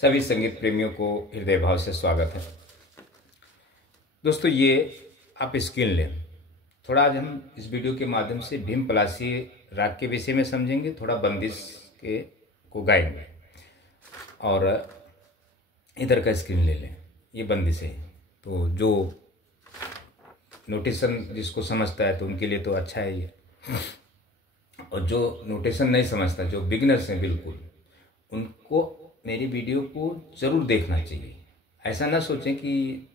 सभी संगीत प्रेमियों को हृदय भाव से स्वागत है। दोस्तों, ये आप स्केल लें। थोड़ा आज हम इस वीडियो के माध्यम से भीम पलासी राग के विषय में समझेंगे, थोड़ा बंदिश के को गाएंगे। और इधर का स्क्रीन ले लें, ये बंदिश है। तो जो नोटेशन जिसको समझता है तो उनके लिए तो अच्छा है ये, और जो नोटेशन नहीं समझता, जो बिगिनर्स हैं बिल्कुल, उनको मेरी वीडियो को जरूर देखना चाहिए। ऐसा ना सोचें कि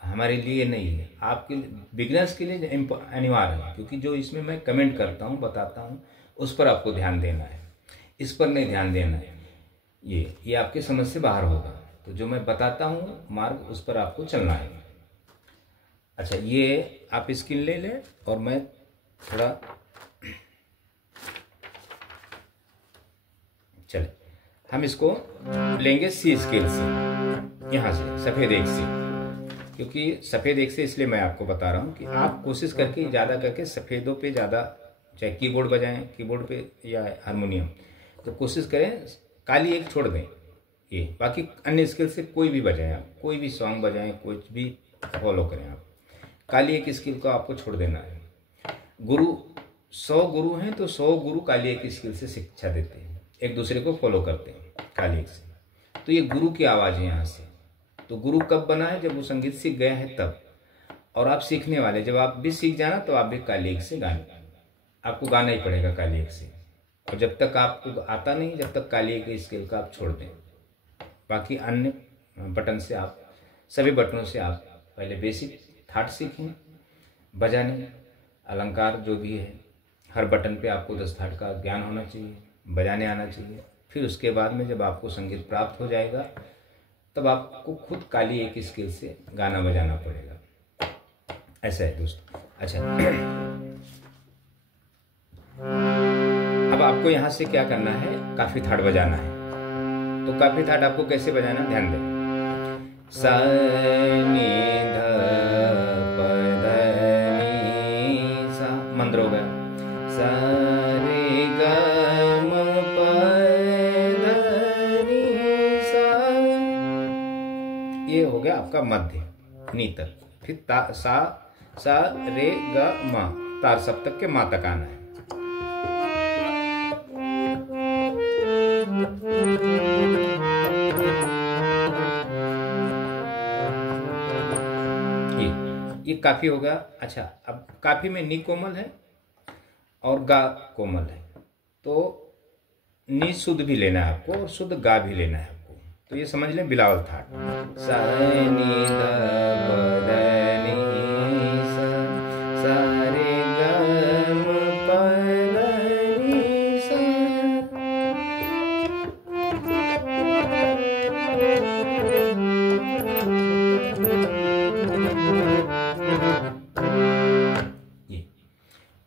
हमारे लिए नहीं है, आपके बिगिनर्स के लिए अनिवार्य है, क्योंकि जो इसमें मैं कमेंट करता हूँ, बताता हूँ, उस पर आपको ध्यान देना है, इस पर नहीं ध्यान देना है। ये आपके समझ से बाहर होगा। तो जो मैं बताता हूँ मार्ग, उस पर आपको चलना है। अच्छा, ये आप स्क्रीन ले लें और मैं थोड़ा चले, हम इसको लेंगे सी स्केल से, यहाँ से सफ़ेद एक से, क्योंकि सफ़ेद एक से इसलिए मैं आपको बता रहा हूँ कि आप कोशिश करके ज़्यादा करके सफ़ेदों पे ज़्यादा, चाहे कीबोर्ड बजाएं, कीबोर्ड पे या हारमोनियम, तो कोशिश करें काली एक छोड़ दें। ये बाकी अन्य स्केल से कोई भी बजाएं, आप कोई भी सॉन्ग बजाएं, कुछ भी फॉलो करें आप, काली एक स्केल को आपको छोड़ देना है। गुरु 100 गुरु हैं तो 100 गुरु काली एक स्केल से शिक्षा देते हैं, एक दूसरे को फॉलो करते हैं काली एक से। तो ये गुरु की आवाज़ है यहाँ से। तो गुरु कब बना है? जब वो संगीत सीख गया है तब। और आप सीखने वाले, जब आप भी सीख जाना तो आप भी काली एक से गाने, आपको गाना ही पड़ेगा काली एक से। और जब तक आपको आता नहीं, जब तक काली एक स्केल का आप छोड़ दें, बाकी अन्य बटन से आप, सभी बटनों से आप पहले बेसिक थाट सीखें बजाने, अलंकार जो भी है, हर बटन पे आपको 10 थाट का ज्ञान होना चाहिए, बजाने आना चाहिए। फिर उसके बाद में जब आपको संगीत प्राप्त हो जाएगा, तब आपको खुद काली एक स्केल से गाना बजाना पड़ेगा। ऐसा है दोस्तों। अच्छा, अब आपको यहाँ से क्या करना है? काफी थाट बजाना है। तो काफी थाट आपको कैसे बजाना, ध्यान दें। सा नी ध प ध नी सा, मंद्र हो गया। सा रे ग म प ध नी सा, ये हो गया आपका मध्य, नी तक। फिर सा सा रे ग म, तार सप्तक के मा तक आना है। ये काफी होगा। अच्छा, अब काफी में नी कोमल है और गा कोमल है, तो नी शुद्ध भी लेना है आपको और शुद्ध गा भी लेना है आपको। तो ये समझ लें बिलावल थाट। सा नी ध प ध नी सा, सा रे ग म प ध नी सा।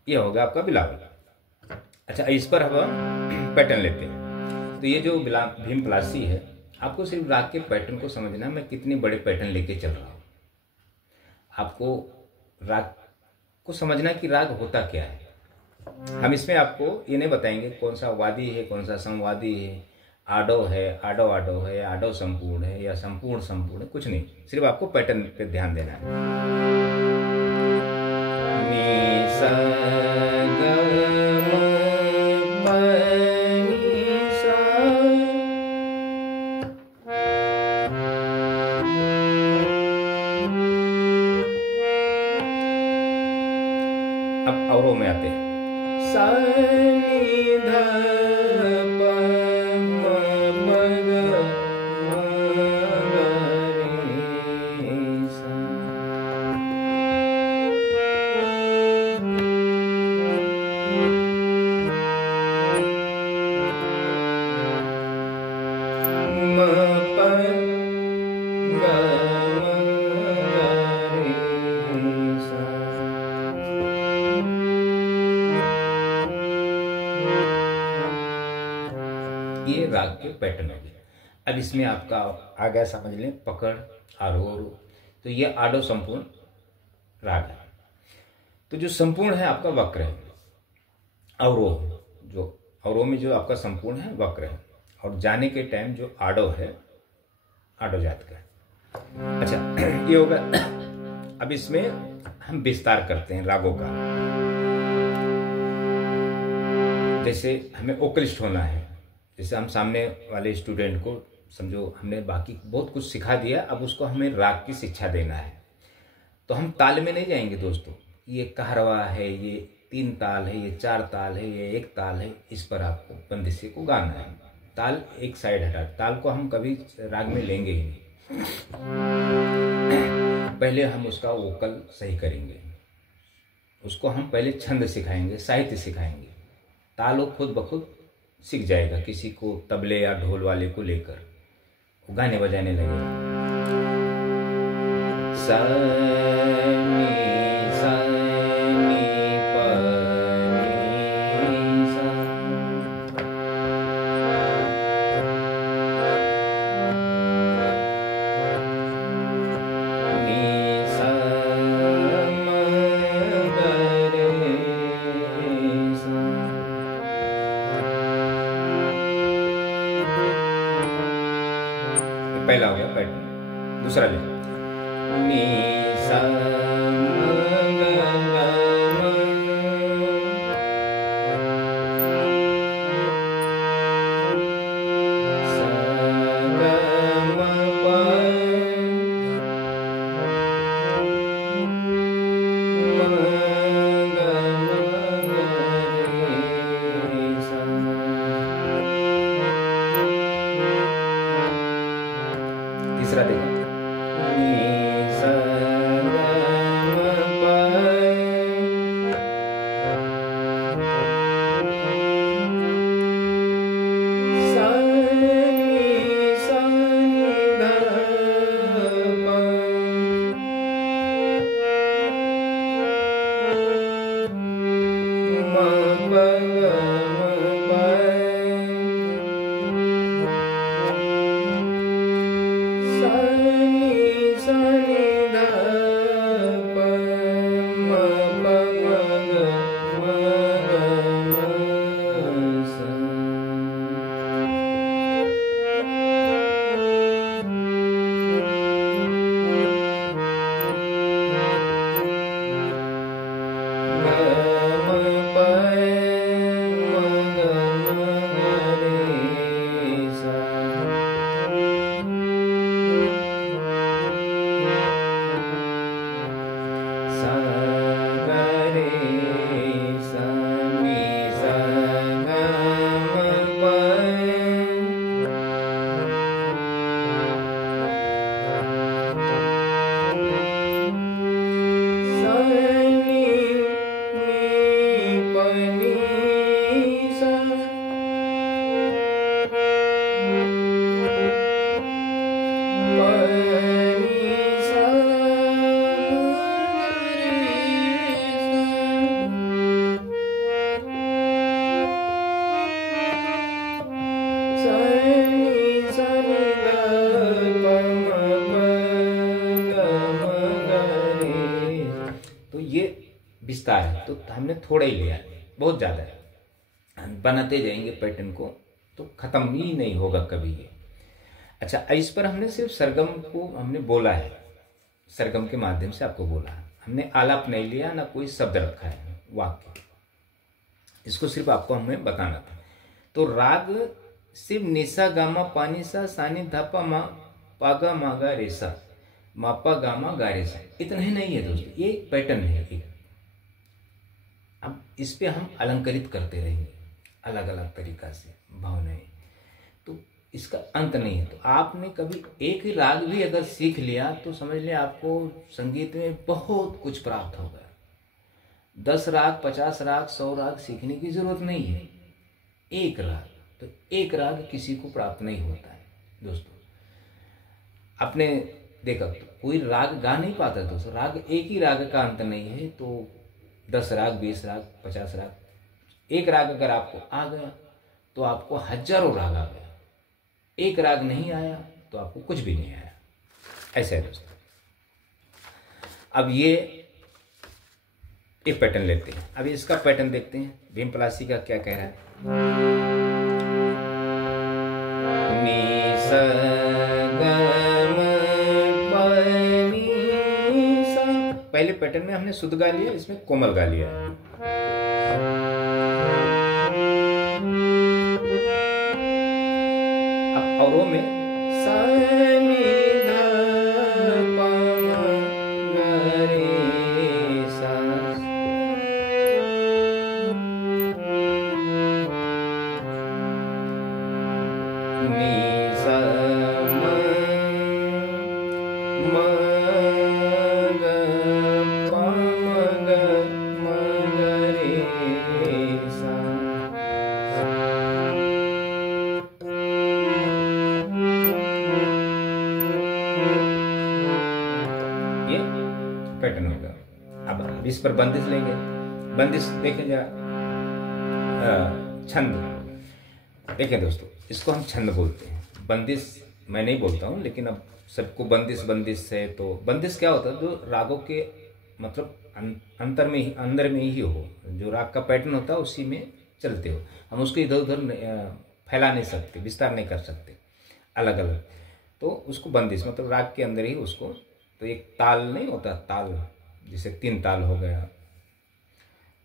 ये होगा आपका बिलावल। अच्छा, इस पर हम पैटर्न लेते हैं। तो ये जो भीम पलासी है, आपको सिर्फ राग के पैटर्न को समझना है। मैं कितने बड़े पैटर्न लेके चल रहा हूँ, आपको राग को समझना है कि राग होता क्या है। हम इसमें आपको ये नहीं बताएंगे कौन सा वादी है, कौन सा संवादी है, आडो है, आडो आडो है, आडो संपूर्ण है, या संपूर्ण संपूर्ण है, कुछ नहीं। सिर्फ आपको पैटर्न पे ध्यान देना है। नी सा ग म प नी सा। अब औरों में आते हैं। सा नी ध प म प ग म ग रे सा। म प ग म ग रे सा। ये राग के पैटर्न हो गए। अब इसमें आपका आ गया, समझ लें, पकड़, आरोह। तो ये आडो संपूर्ण राग है। तो जो संपूर्ण है आपका वक्र है, अवरोह, जो अवरोह में जो आपका संपूर्ण है वक्र है, और जाने के टाइम जो आडव है आडोजात का। अच्छा ये होगा। अब इसमें हम विस्तार करते हैं रागों का। जैसे हमें वोकलिस्ट होना है, जैसे हम सामने वाले स्टूडेंट को समझो हमने बाकी बहुत कुछ सिखा दिया, अब उसको हमें राग की शिक्षा देना है। तो हम ताल में नहीं जाएंगे दोस्तों, ये कहरवा है, ये 3 ताल है, ये 4 ताल है, ये 1 ताल है, इस पर आपको बंदिशे को गाना है। ताल एक साइड हटा, ताल को हम कभी राग में लेंगे ही नहीं। पहले हम उसका वोकल सही करेंगे, उसको हम पहले छंद सिखाएंगे, साहित्य सिखाएंगे। ताल वो खुद ब खुद सीख जाएगा, किसी को तबले या ढोल वाले को लेकर वो गाने बजाने लगेगा। सा नी सा नी प नी सा। नी सा म ग रे सा। पहला हो गया पैटर्न। दूसरा ले नी सा म ग ग म सा ग म प म ग म ग रे सा। तीसरा देखो नी सा ग म प सा नी सा नी ध प म प ग म प सा नी सा नी ध प म प ग म ग सा। ग म प म ग म ग रे सा। सा ग रे सा नी सा ग म प सा नी नी प नी सा। प नी सा सा नी सा नी ध प म प ग म ग रे। तो ये विस्तार है, तो हमने थोड़ा ही लिया, बहुत ज्यादा है। हम बनाते जाएंगे पैटर्न को तो खत्म ही नहीं होगा कभी ये। अच्छा इस पर हमने सिर्फ सरगम को हमने बोला है, सरगम के माध्यम से आपको बोला है, हमने आलाप नहीं लिया, ना कोई शब्द रखा है वाक्य, इसको सिर्फ आपको हमें बताना था। तो राग सिर्फ निसा गामा पानी सा सानी धापा मा पागा मागा रेसा मापा गामा गारेसा, इतना ही नहीं है दोस्तों, ये एक पैटर्न है एक। अब इस पे हम अलंकृत करते रहेंगे अलग अलग तरीका से भावनाएं, तो इसका अंत नहीं है। तो आपने कभी एक ही राग भी अगर सीख लिया तो समझ लिया आपको संगीत में बहुत कुछ प्राप्त होगा। 10 राग 50 राग 100 राग सीखने की जरूरत नहीं है, एक राग, तो एक राग किसी को प्राप्त नहीं होता है दोस्तों। आपने देखा तो कोई राग गा नहीं पाता दोस्तों, राग एक ही राग का अंत नहीं है। तो 10 राग 20 राग 50 राग, एक राग अगर आपको आ गया तो आपको हजारों राग आ गया, एक राग नहीं आया तो आपको कुछ भी नहीं आया। ऐसा है दोस्तों। अब ये एक पैटर्न लेते हैं, अब इसका पैटर्न देखते हैं भीम पलासी का क्या कह रहा है। नी सा ग पहले पैटर्न में हमने शुद्ध गा लिया, इसमें कोमल गा लिया है। अब औरों में सा नी धा पा गा रे सा, नी सा म ग पा ग रे सा। ये पैटर्न होगा। अब इस पर बंदिश लेंगे। बंदिश देखें जरा, छंद देखें दोस्तों, इसको हम छंद बोलते हैं। बंदिश मैं नहीं बोलता हूँ, लेकिन अब सबको बंदिश बंदिश है। तो बंदिश क्या होता है? जो रागों के मतलब अंतर में ही, अंदर में ही हो, जो राग का पैटर्न होता है उसी में चलते हो। हम उसको इधर उधर फैला नहीं सकते, विस्तार नहीं कर सकते अलग अलग। तो उसको बंदिश मतलब राग के अंदर ही उसको। तो एक ताल नहीं होता, ताल जैसे 3 ताल हो गया,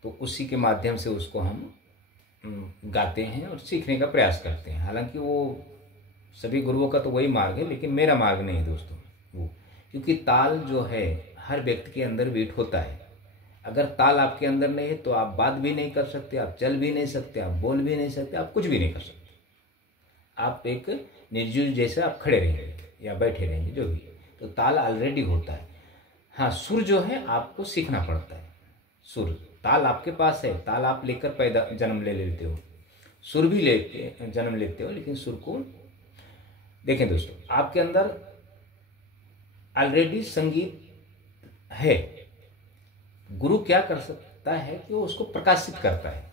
तो उसी के माध्यम से उसको हम गाते हैं और सीखने का प्रयास करते हैं। हालांकि वो सभी गुरुओं का तो वही मार्ग है, लेकिन मेरा मार्ग नहीं है दोस्तों वो, क्योंकि ताल जो है हर व्यक्ति के अंदर वेट होता है। अगर ताल आपके अंदर नहीं है तो आप बात भी नहीं कर सकते, आप चल भी नहीं सकते, आप बोल भी नहीं सकते, आप कुछ भी नहीं कर सकते। आप एक निर्जीव जैसे आप खड़े रहेंगे या बैठे रहेंगे जो भी। तो ताल ऑलरेडी होता है। हाँ, सुर जो है आपको सीखना पड़ता है। सुर, ताल आपके पास है, ताल आप लेकर पैदा जन्म ले लेते हो, सुर भी लेते जन्म लेते हो, लेकिन सुर को देखें दोस्तों, आपके अंदर ऑलरेडी संगीत है। गुरु क्या कर सकता है कि वो उसको प्रकाशित करता है।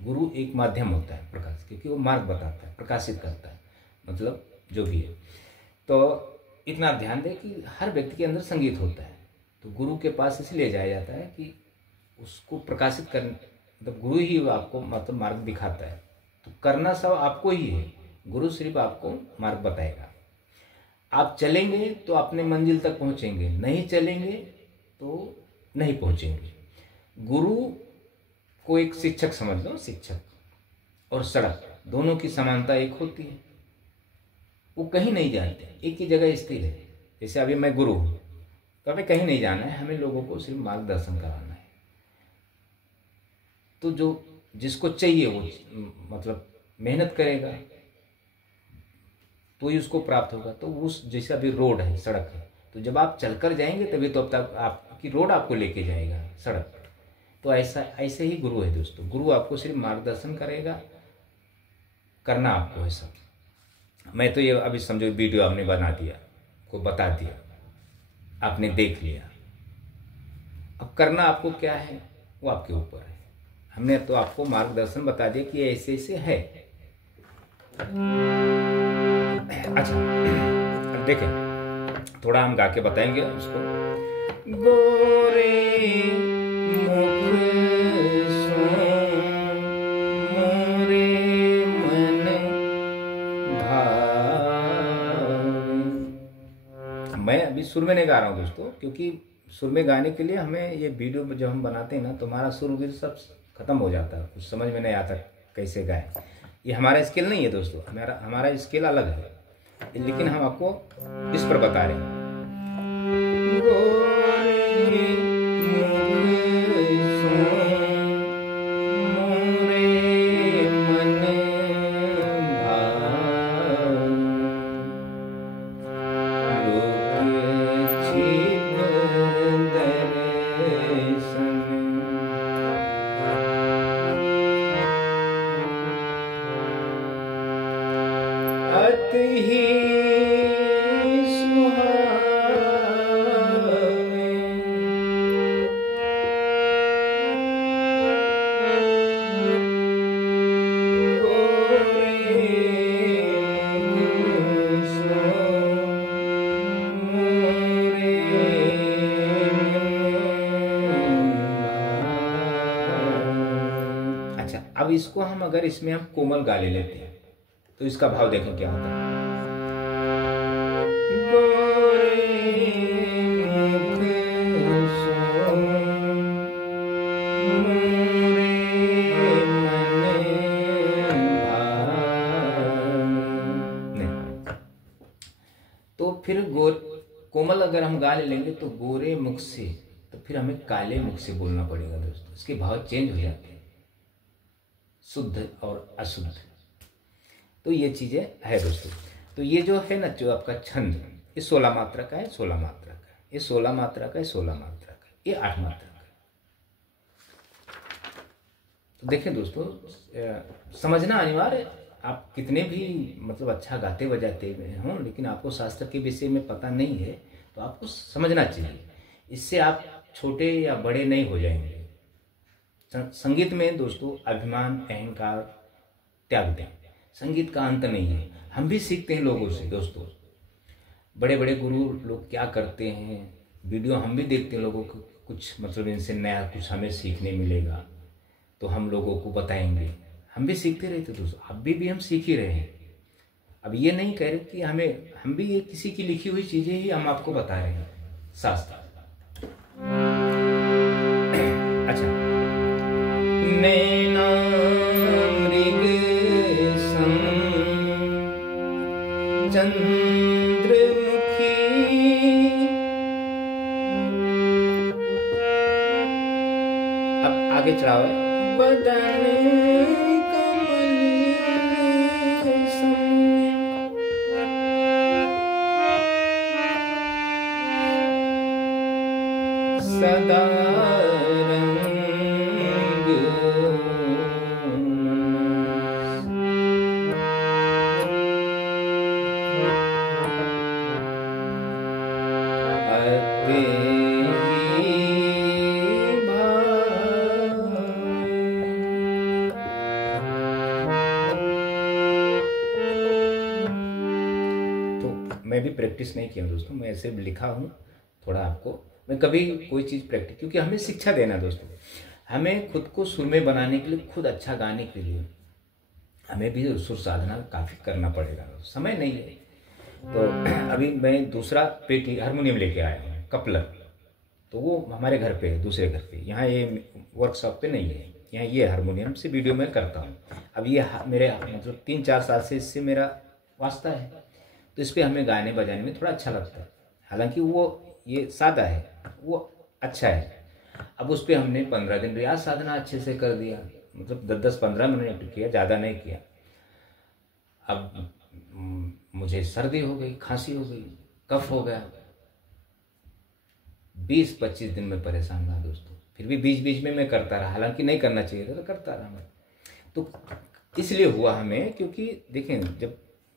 गुरु एक माध्यम होता है प्रकाश, क्योंकि वो मार्ग बताता है, प्रकाशित करता है, मतलब जो भी है। तो इतना ध्यान दें कि हर व्यक्ति के अंदर संगीत होता है। तो गुरु के पास इसलिए जाया जाता है कि उसको प्रकाशित कर, मतलब गुरु ही आपको मतलब मार्ग दिखाता है। तो करना सब आपको ही है, गुरु सिर्फ आपको मार्ग बताएगा। आप चलेंगे तो अपने मंजिल तक पहुंचेंगे, नहीं चलेंगे तो नहीं पहुंचेंगे। गुरु को एक शिक्षक समझ लो, शिक्षक और सड़क दोनों की समानता एक होती है। वो कहीं नहीं जाते, एक ही जगह स्थिर है। जैसे अभी मैं गुरु हूँ तो हमें कहीं नहीं जाना है, हमें लोगों को सिर्फ मार्गदर्शन कराना है। तो जो जिसको चाहिए वो मतलब मेहनत करेगा तो ही उसको प्राप्त होगा। तो उस जैसे अभी रोड है, सड़क है, तो जब आप चलकर जाएंगे तभी तो अब तक आपकी रोड आपको लेके जाएगा, सड़क। तो ऐसे ही गुरु है दोस्तों। गुरु आपको सिर्फ मार्गदर्शन करेगा, करना आपको है सब। मैं तो ये अभी समझो वीडियो आपने बना दिया, को बता दिया, आपने देख लिया। अब करना आपको क्या है वो आपके ऊपर है। हमने तो आपको मार्गदर्शन बता दिया कि ऐसे ऐसे है। अच्छा, अब देखें, थोड़ा हम गा के बताएंगे उसको। गोरे मुख सो मोरे मन भाव। मैं अभी सुर में नहीं गा रहा हूँ दोस्तों, क्योंकि सुर में गाने के लिए हमें ये वीडियो जब हम बनाते हैं ना तो हमारा सुर भी सब खत्म हो जाता है, कुछ समझ में नहीं आता कैसे गाए। ये हमारा स्किल नहीं है दोस्तों, हमारा स्किल अलग है, लेकिन हम आपको इस पर बता रहे हैं। अति ही अच्छा, अब इसको हम अगर इसमें हम कोमल गा ले लेते हैं तो इसका भाव देखें क्या होता है। गोरे मुख फिर कोमल अगर हम गा लेंगे तो गोरे मुख से, तो फिर हमें काले मुख से बोलना पड़ेगा दोस्तों। इसके भाव चेंज हो जाते हैं, शुद्ध और अशुद्ध। तो ये चीजें है दोस्तों। तो ये जो है ना, जो आपका छंद, ये 16 मात्रा का है, 16 मात्रा का, ये 16 मात्रा का है, 16 मात्रा का, ये 8 मात्रा का। तो देखें दोस्तों, समझना अनिवार्य है। आप कितने भी मतलब अच्छा गाते बजाते हों, लेकिन आपको शास्त्र के विषय में पता नहीं है तो आपको समझना चाहिए। इससे आप छोटे या बड़े नहीं हो जाएंगे। संगीत में दोस्तों अभिमान अहंकार त्याग दें। संगीत का अंत नहीं है। हम भी सीखते हैं लोगों से दोस्तों। बड़े बड़े गुरु लोग क्या करते हैं, वीडियो हम भी देखते हैं लोगों को, कुछ मतलब इनसे नया कुछ हमें सीखने मिलेगा तो हम लोगों को बताएंगे। हम भी सीखते रहते दोस्तों, अभी भी हम सीख ही रहे हैं। अब ये नहीं कह रहे कि हम भी ये किसी की लिखी हुई चीजें ही हम आपको बता रहे हैं, शास्त्र। अच्छा, नैना मृग सम चंद्रमुखी, अब आगे चढ़ाओ, बदन सदा रंग अति मैं भी प्रैक्टिस नहीं किया दोस्तों, मैं ऐसे लिखा हूँ थोड़ा आपको। मैं कभी कोई चीज़ प्रैक्टिस, क्योंकि हमें शिक्षा देना दोस्तों, हमें खुद को सुर में बनाने के लिए, खुद अच्छा गाने के लिए हमें भी सुर साधना काफ़ी करना पड़ेगा। समय नहीं है। तो अभी मैं दूसरा पेटी हारमोनियम लेके आया हूँ, कपलर। तो वो हमारे घर पे है, दूसरे घर पे, यहाँ ये वर्कशॉप पे नहीं है। यहाँ ये हारमोनियम से वीडियो में करता हूँ। अब ये मेरे मतलब 3-4 साल से इससे मेरा वास्ता है, तो इस पर हमें गाने बजाने में थोड़ा अच्छा लगता है। हालांकि वो ये सादा है, वो अच्छा है। अब उस पर हमने 15 दिन रियाज साधना अच्छे से कर दिया, मतलब 10-15 मिनट किया, ज़्यादा नहीं किया। अब मुझे सर्दी हो गई, खांसी हो गई, कफ हो गया। 20-25 दिन में परेशान रहा दोस्तों। फिर भी बीच बीच में मैं करता रहा, हालांकि नहीं करना चाहिए था, तो करता रहा मैं। तो इसलिए हुआ हमें, क्योंकि देखें, जब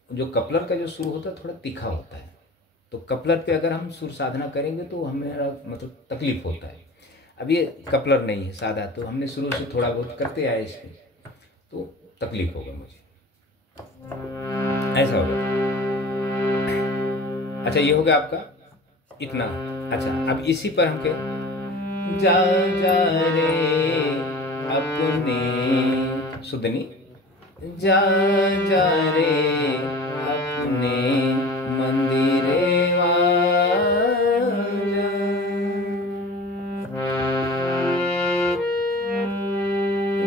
जो कपलर का जो सुर होता है थोड़ा तीखा होता है, तो कपलर पे अगर हम सुर साधना करेंगे तो हमें मतलब तकलीफ होता है। अब ये कपलर नहीं है, सादा, तो हमने शुरू से थोड़ा बहुत करते आए इस पर, तो तकलीफ होगा मुझे, ऐसा होगा। अच्छा, ये हो गया आपका इतना। अच्छा, अब इसी पर हम कहें, जा जा रे अपने सुदनी, जा जा रे अपने मंदिरे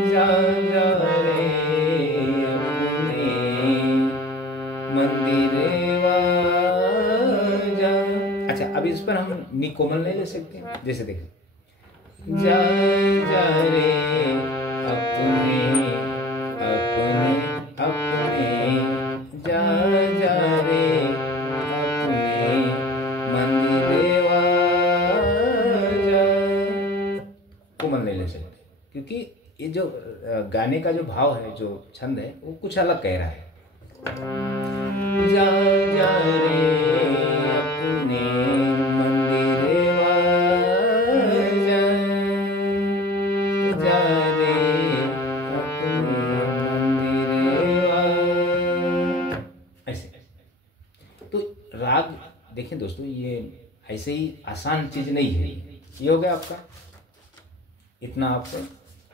जा जा रे अपने मंदिरे जा। अच्छा, अब इस पर हम नी कोमल नहीं ले सकते हैं। जैसे देखिए, जा जा रे अपने अपने अपने, जा जा रे अपने मंदिरे जा। कोमल नहीं ले सकते, क्योंकि ये जो गाने का जो भाव है, जो छंद है, वो कुछ अलग कह रहा है। जा जा रे अपने मंदिरे जा, जा रे अपने मंदिरे। ऐसे तो राग देखें दोस्तों, ये ऐसे ही आसान चीज नहीं है। ये हो गया आपका इतना। आप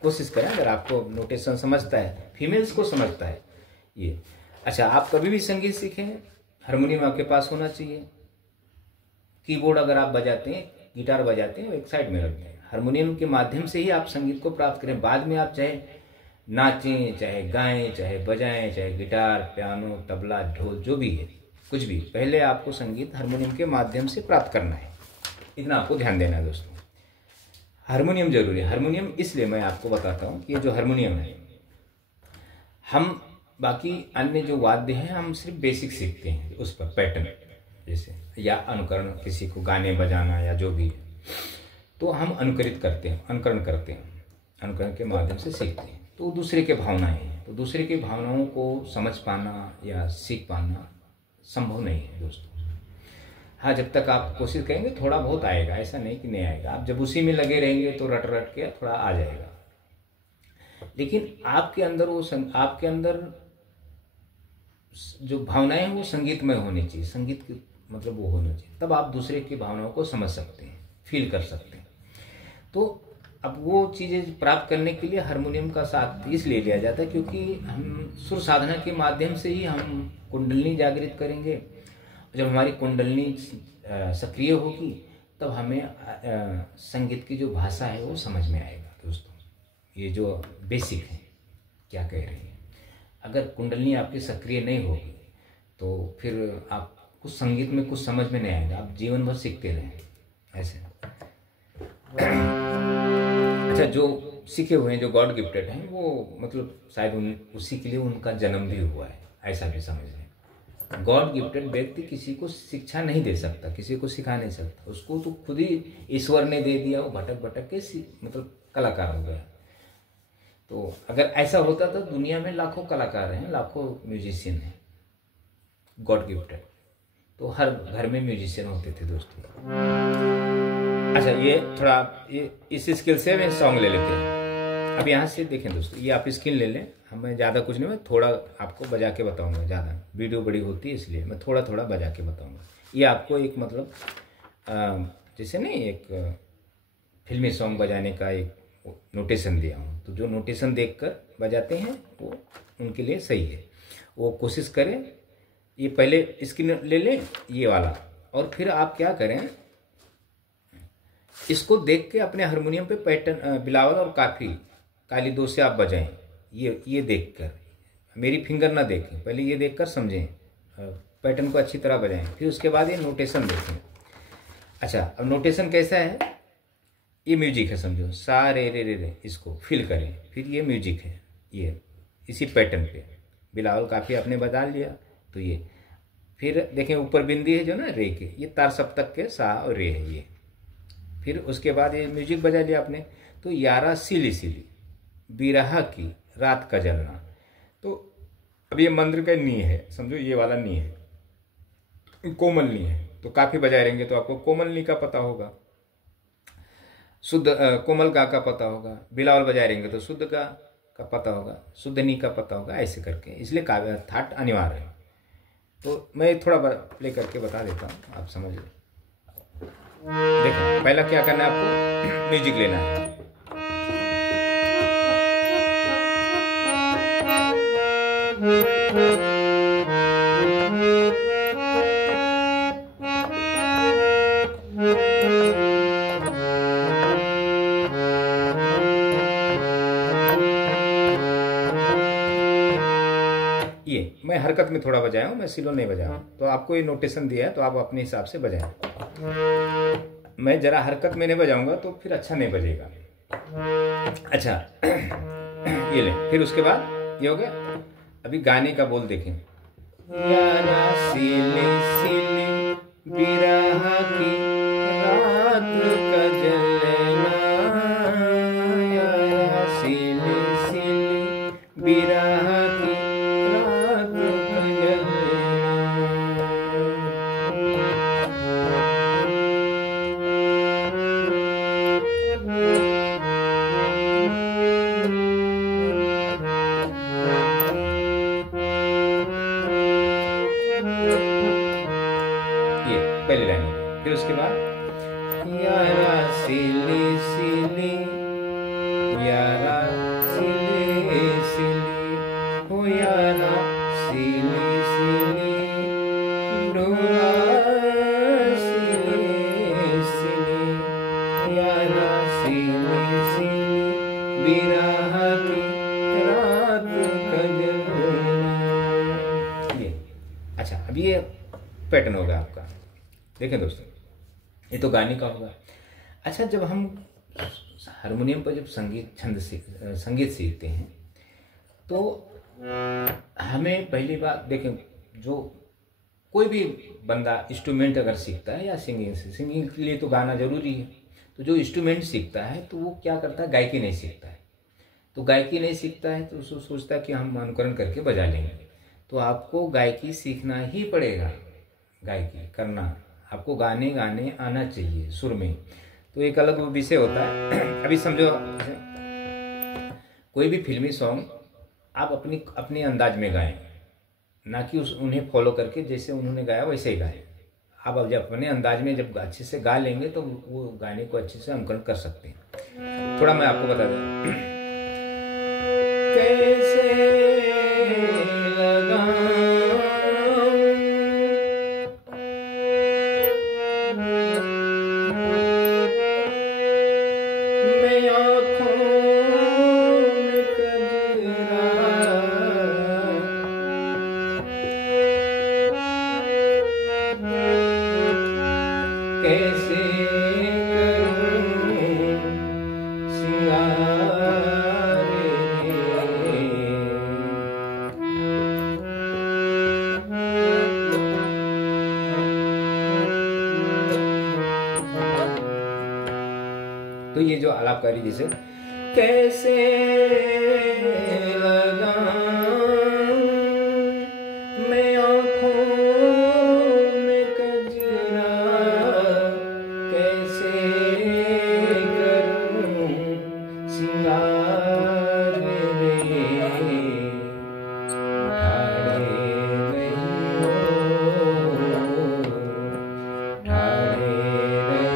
कोशिश करें, अगर आपको नोटेशन समझता है, फीमेल्स को समझता है ये। अच्छा, आप कभी भी संगीत सीखें, हारमोनियम आपके पास होना चाहिए। कीबोर्ड अगर आप बजाते हैं, गिटार बजाते हैं, एक साइड में रखते हैं। हारमोनियम के माध्यम से ही आप संगीत को प्राप्त करें। बाद में आप चाहे नाचें, चाहे गाएं, चाहे बजाएं, चाहे गिटार, पियानो, तबला, ढोल, जो भी है, कुछ भी, पहले आपको संगीत हारमोनियम के माध्यम से प्राप्त करना है, इतना आपको ध्यान देना है दोस्तों। हारमोनियम जरूरी है। हारमोनियम इसलिए मैं आपको बताता हूँ कि ये जो हारमोनियम है, हम बाकी अन्य जो वाद्य हैं हम सिर्फ बेसिक सीखते हैं उस पर, पैटर्न जैसे, या अनुकरण, किसी को गाने बजाना या जो भी है, तो हम अनुकरण करते हैं, अनुकरण के माध्यम से सीखते हैं। तो दूसरे के भावनाएं हैं, तो दूसरे के भावनाओं को समझ पाना या सीख पाना संभव नहीं है दोस्तों। हाँ, जब तक आप कोशिश करेंगे थोड़ा बहुत आएगा, ऐसा नहीं कि नहीं आएगा। आप जब उसी में लगे रहेंगे तो रट रट के थोड़ा आ जाएगा, लेकिन आपके अंदर आपके अंदर जो भावनाएं हैं वो संगीतमय होनी चाहिए, संगीत की मतलब वो होना चाहिए, तब आप दूसरे की भावनाओं को समझ सकते हैं, फील कर सकते हैं। तो अब वो चीज़ें प्राप्त करने के लिए हारमोनियम का साथ इसलिए लिया जाता है क्योंकि हम सुर साधना के माध्यम से ही हम कुंडलिनी जागृत करेंगे। जब हमारी कुंडलिनी सक्रिय होगी तब हमें संगीत की जो भाषा है वो समझ में आएगा दोस्तों। ये जो बेसिक है क्या कह रही है, अगर कुंडलिनी आपकी सक्रिय नहीं होगी तो फिर आप कुछ संगीत में कुछ समझ में नहीं आएगा, आप जीवन भर सीखते रहें ऐसे। अच्छा, जो सीखे हुए हैं, जो गॉड गिफ्टेड हैं, वो मतलब शायद उसी के लिए उनका जन्म भी हुआ है, ऐसा भी समझ लें। गॉड गिफ्टेड व्यक्ति किसी को शिक्षा नहीं दे सकता, किसी को सिखा नहीं सकता, उसको तो खुद ही ईश्वर ने दे दिया, वो भटक भटक के मतलब कलाकार हो गया। तो अगर ऐसा होता तो दुनिया में लाखों कलाकार हैं, लाखों म्यूजिशियन हैं गॉड गिफ्टेड, तो हर घर में म्यूजिशियन होते थे दोस्तों। अच्छा, ये थोड़ा ये इस स्किल से मैं सॉन्ग ले लेते हैं। अब यहाँ से देखें दोस्तों, ये आप स्किल ले लें, हमें ज़्यादा कुछ नहीं, मैं थोड़ा आपको बजा के बताऊंगा, ज़्यादा वीडियो बड़ी होती है इसलिए मैं थोड़ा थोड़ा बजा के बताऊंगा। ये आपको एक मतलब जैसे नहीं एक फिल्मी सॉन्ग बजाने का एक नोटेशन दिया हूँ, तो जो नोटेशन देखकर बजाते हैं वो उनके लिए सही है, वो कोशिश करें। ये पहले स्किल ले लें ये वाला, और फिर आप क्या करें, इसको देख के अपने हारमोनियम पे पैटर्न बिलावल और काली दो से आप बजाएं। ये देखकर, मेरी फिंगर ना देखें, पहले ये देखकर समझें, पैटर्न को अच्छी तरह बजाएं, फिर उसके बाद ये नोटेशन देखें। अच्छा, अब नोटेशन कैसा है, ये म्यूजिक है समझो, सा रे रे रे रे, इसको फील करें, फिर ये म्यूजिक है, ये इसी पैटर्न पे बिलावल काफ़ी आपने बजा लिया, तो ये फिर देखें ऊपर बिंदी है जो ना रे के, ये तार सप्तक के सा और रे है ये। फिर उसके बाद ये म्यूजिक बजा लिया आपने, तो यारा सिली सिली बिरहा की रात का जलना, तो अब ये मंत्र का नी है समझो, ये वाला नी है, कोमल नी है, तो काफ़ी बजाए रहेंगे तो आपको कोमल नी का पता होगा, शुद्ध कोमल गा का पता होगा, बिलावल बजाए रहेंगे तो शुद्ध गा का पता होगा, शुद्ध नी का पता होगा, ऐसे करके, इसलिए काव्य थाट अनिवार्य है। तो मैं थोड़ा प्ले करके बता देता हूँ, आप समझ लें। देखो पहला क्या करना है, आपको म्यूजिक लेना है, ये मैं हरकत में थोड़ा बजाया हूँ, मैं सिलो नहीं बजाया हूँ, तो आपको ये नोटेशन दिया है तो आप अपने हिसाब से बजाएं। मैं जरा हरकत में नहीं बजाऊंगा तो फिर अच्छा नहीं बजेगा। अच्छा ये ले, फिर उसके बाद ये हो गया। अभी गाने का बोल देखें, यारा सिले सिले बिरहा की रात का जलना, यारा सिले सिले बिरहा की रात का जलना। पहली लाइन होगी, फिर उसके बाद यारा सिली सिली, यारा सिली सिली, ओ यारा सिली सिली, डोरा सिली सिली, यारा सिली सिली, बिरहा की रात का जलना। ये अच्छा, अब ये पैटर्न होगा आपका। देखें दोस्तों, ये तो गाने का होगा। अच्छा, जब हम हारमोनियम पर जब संगीत सीखते हैं तो हमें पहली बात देखें, जो कोई भी बंदा इंस्ट्रूमेंट अगर सीखता है या सिंगिंग के लिए तो गाना जरूरी है, तो जो इंस्ट्रूमेंट सीखता है तो वो क्या करता है, गायकी नहीं सीखता है। तो गायकी नहीं सीखता है तो उसको सोचता है कि हम अनुकरण करके बजा लेंगे। तो आपको गायकी सीखना ही पड़ेगा, गायकी करना आपको, गाने आना चाहिए सुर में। तो एक अलग विषय होता है। अभी समझो कोई भी फिल्मी सॉन्ग आप अपने अंदाज में गाएं, ना कि उन्हें फॉलो करके जैसे उन्होंने गाया वैसे ही गाएं। आप अब जब अपने अंदाज में जब अच्छे से गा लेंगे तो वो गाने को अच्छे से अनुकरण कर सकते हैं। थोड़ा मैं आपको बता दूं, कैसे लगाऊं मैं आँखों में कजरा, कैसे करूं सिंगार तो ये जो आलापकारी, जैसे कैसे लगाऊं मैं आँखों में कजरा, कैसे करूं सिंगार रे, ठाड़े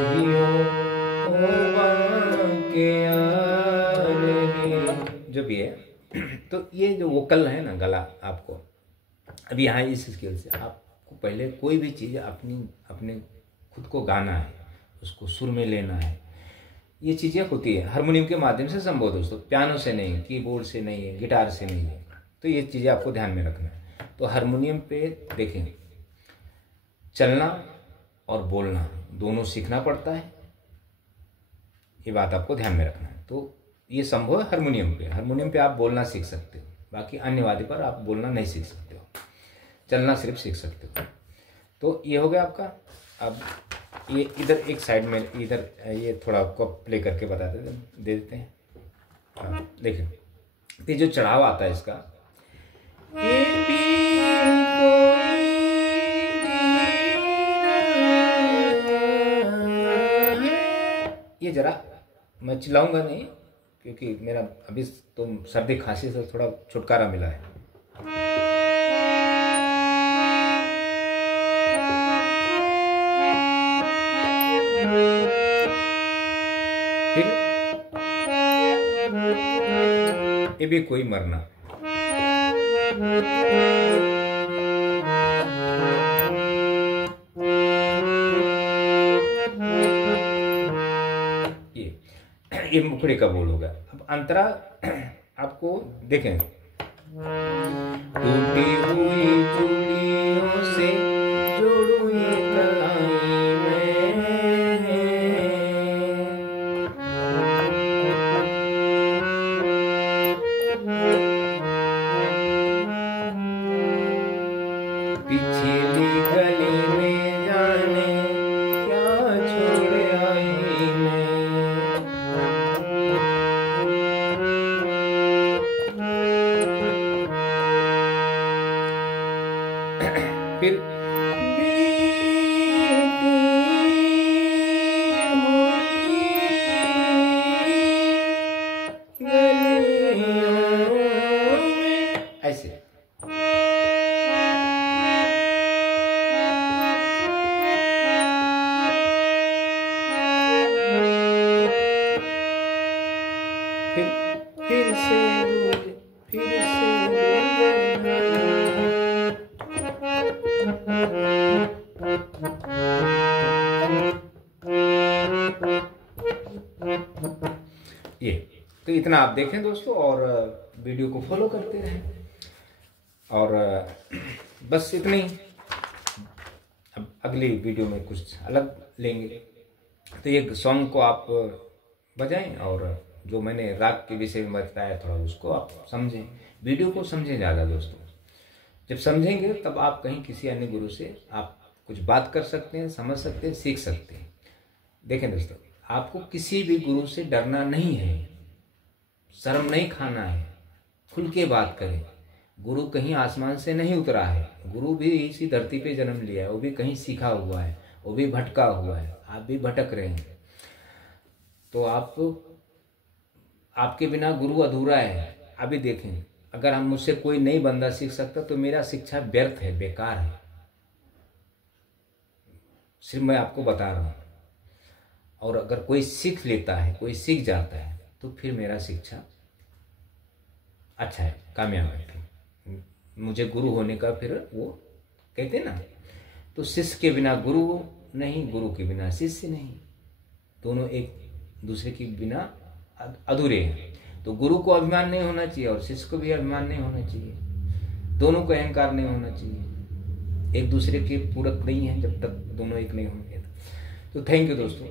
रहियो, ठाड़े रहियो के जो भी है। तो ये जो वोकल है ना, गला, आपको अभी यहाँ इस स्केल से आपको पहले कोई भी चीज़ अपने खुद को गाना है, उसको सुर में लेना है। ये चीज़ें होती है हारमोनियम के माध्यम से संभव दोस्तों, पियानो से नहीं, कीबोर्ड से नहीं है, गिटार से नहीं है। तो ये चीज़ें आपको ध्यान में रखना है। तो हारमोनियम पे देखें, चलना और बोलना दोनों सीखना पड़ता है, ये बात आपको ध्यान में रखना है। तो ये संभव है हारमोनियम पे आप बोलना सीख सकते हो, बाकी अन्य वाद्य पर आप बोलना नहीं सीख सकते हो, चलना सिर्फ सीख सकते हो। तो ये हो गया आपका। अब ये इधर एक साइड में, इधर ये थोड़ा आपको प्ले करके बता दे देते हैं। हाँ देखिए, ये जो चढ़ाव आता है इसका, ये जरा मैं चिल्लाऊंगा नहीं, क्योंकि मेरा अभी तो सर्दी खांसी से थोड़ा छुटकारा मिला है। फिर ये भी कोई मरना, ये मुखड़े का बोल होगा। अब अंतरा आपको देखें, टूटी हुई चूड़ियों से जोड़ू ये कलाई में, पिछली गली में जाने क्या छोड़ आई मैं। फिर ऐसे फिर से ये। तो इतना आप देखें दोस्तों, और वीडियो को फॉलो करते रहें, और बस इतनी। अगली वीडियो में कुछ अलग लेंगे। तो ये सॉन्ग को आप बजाएं और जो मैंने राग के विषय में बताया थोड़ा उसको आप समझें, वीडियो को समझें ज़्यादा दोस्तों। जब समझेंगे तब आप कहीं किसी अन्य गुरु से आप कुछ बात कर सकते हैं, समझ सकते हैं, सीख सकते हैं। देखें दोस्तों, आपको किसी भी गुरु से डरना नहीं है, शर्म नहीं खाना है, खुल के बात करें। गुरु कहीं आसमान से नहीं उतरा है, गुरु भी इसी धरती पे जन्म लिया है, वो भी कहीं सीखा हुआ है, वो भी भटका हुआ है, आप भी भटक रहे हैं। तो आपके बिना गुरु अधूरा है। अभी देखें, अगर हम मुझसे कोई नई बंदा सीख सकता तो मेरा शिक्षा व्यर्थ है, बेकार है, सिर्फ मैं आपको बता रहा हूँ। और अगर कोई सीख लेता है, कोई सीख जाता है, तो फिर मेरा शिक्षा अच्छा है, कामयाब है। मुझे गुरु होने का फिर वो कहते हैं ना, तो शिष्य के बिना गुरु नहीं, गुरु के बिना शिष्य नहीं, दोनों एक दूसरे के बिना अधूरे हैं। तो गुरु को अभिमान नहीं होना चाहिए और शिष्य को भी अभिमान नहीं होना चाहिए, दोनों को अहंकार नहीं होना चाहिए, एक दूसरे के पूरक नहीं है जब तक दोनों एक नहीं होंगे। तो थैंक यू दोस्तों।